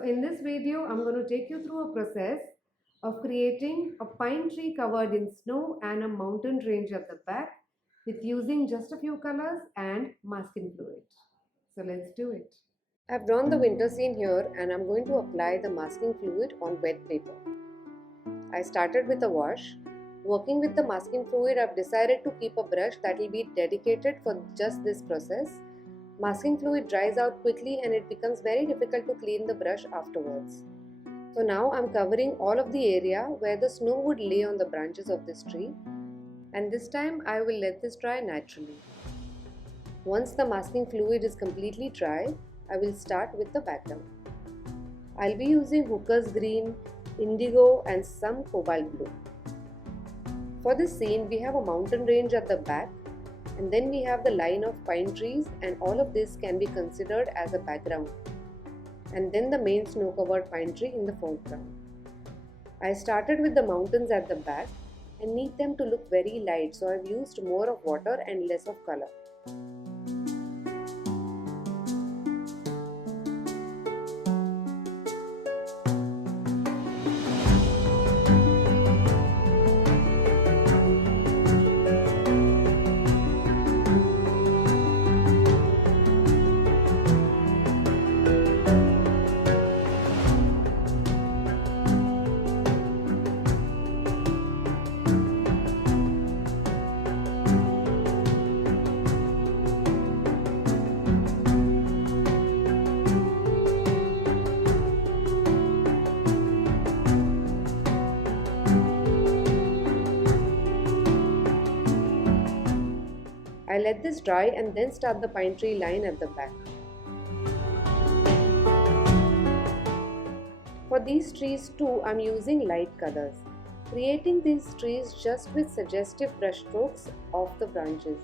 So in this video, I'm going to take you through a process of creating a pine tree covered in snow and a mountain range at the back with using just a few colors and masking fluid. So let's do it. I've drawn the winter scene here and I'm going to apply the masking fluid on wet paper. I started with a wash. Working with the masking fluid, I've decided to keep a brush that will be dedicated for just this process. Masking fluid dries out quickly and it becomes very difficult to clean the brush afterwards. So now I'm covering all of the area where the snow would lay on the branches of this tree, and this time I will let this dry naturally. Once the masking fluid is completely dry, I will start with the background. I'll be using Hooker's green, indigo and some cobalt blue. For this scene, we have a mountain range at the back, and then we have the line of pine trees, and all of this can be considered as a background. And then the main snow-covered pine tree in the foreground. I started with the mountains at the back and need them to look very light, so I've used more of water and less of color. I let this dry and then start the pine tree line at the back. For these trees too, I'm using light colors, creating these trees just with suggestive brush strokes off the branches.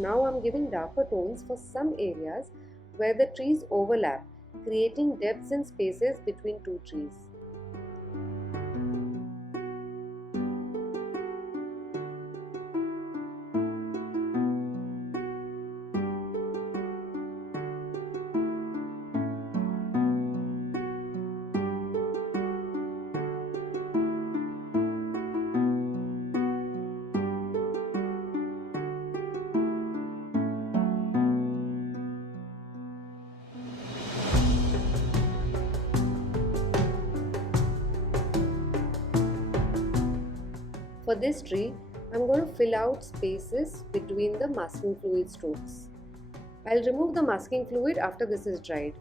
Now I'm giving darker tones for some areas where the trees overlap, creating depths and spaces between two trees. For this tree, I'm going to fill out spaces between the masking fluid strokes. I'll remove the masking fluid after this is dried.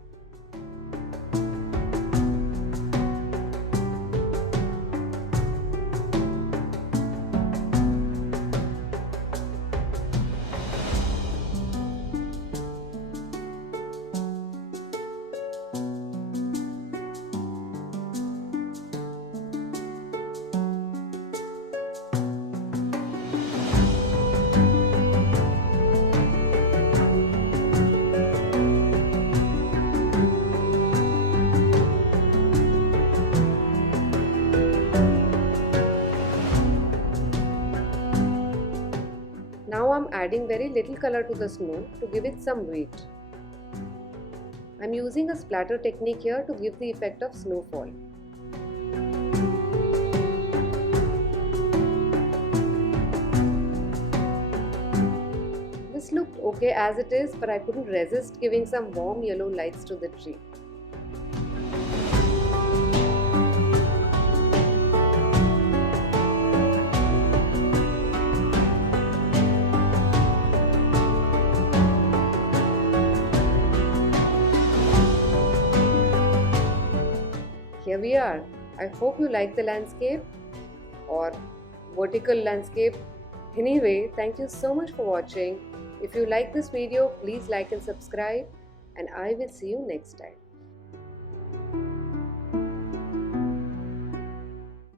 Now I'm adding very little color to the snow to give it some weight. I'm using a splatter technique here to give the effect of snowfall. This looked okay as it is, but I couldn't resist giving some warm yellow lights to the tree. Here we are. I hope you like the landscape or vertical landscape. Anyway, thank you so much for watching. If you like this video, please like and subscribe, and I will see you next time.